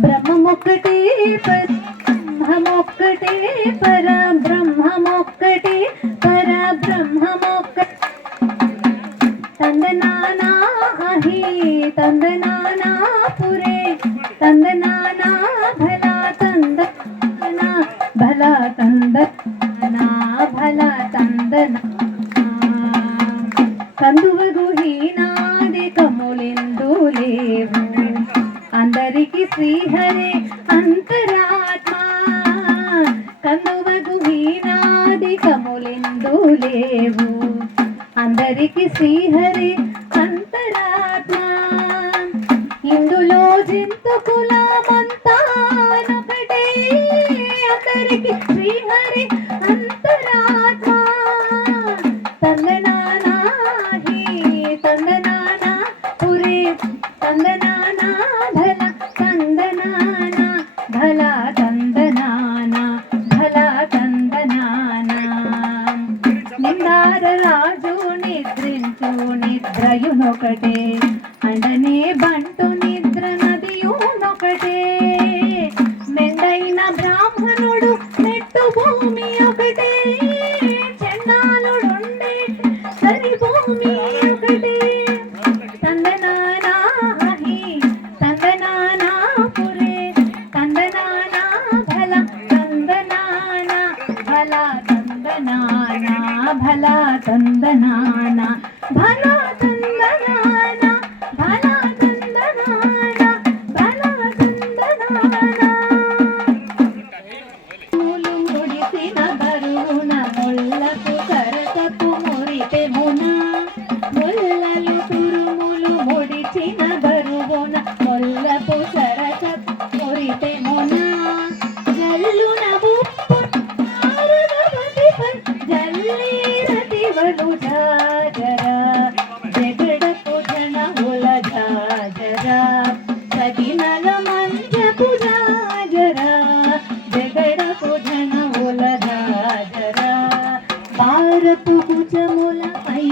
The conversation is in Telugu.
బ్రహ్మమొక్కటే పరబ్రహ్మమొక్కటే పరబ్రహ్మమొక్కటే పరబ్రహ్మమొక్కటే తందనానా అహి తందనానా పురే తందనానా భలా తందనా భలా తందనా భలా తందనా కందువగు హీనాది కములెందు లేవు అందరికి శ్రీహరే అంతరాత్మ కందువగు హీనాది కములెందు లేవు అందరికి శ్రీహరి అంతరాత్మ ఇందులో జంతుకులమంతానొకటే అందరికి శ్రీహరి అంతరాత్మ తందనానా హి తందనానా పురే తందనానా భల తందనానా భల తందనానా భల తందనానా నిందార రాజు నిద్రించు నిద్రయునొకటే అండనే బంటు నిద్ర నదియునొకటే మెండైన బ్రాహ్మణుడు నెట్టు భూమి ఒకటే చండాలుడుండే సరి భూమి ఒకటే తందనానా హి తందనానా పురే తందనానా భల తందనానా భల తందనానా భల తందనానా భల తందనానా భల తందనానా భల తందనానా ములు ముడిసిన బరువున ముళ్ళకు కరతపు మురిపెమున ముల్లలు తురుములు ముడిచిన బరువున ముల్లపు సరసపు మురిపెమున జల్లున ఉప్పు జల్లీరతివలు జాజరా జగడపు జనముల జాజరా సగినల మంజపు జాజరా జగడపు జనముల జాజరా భారపు కుచముల పై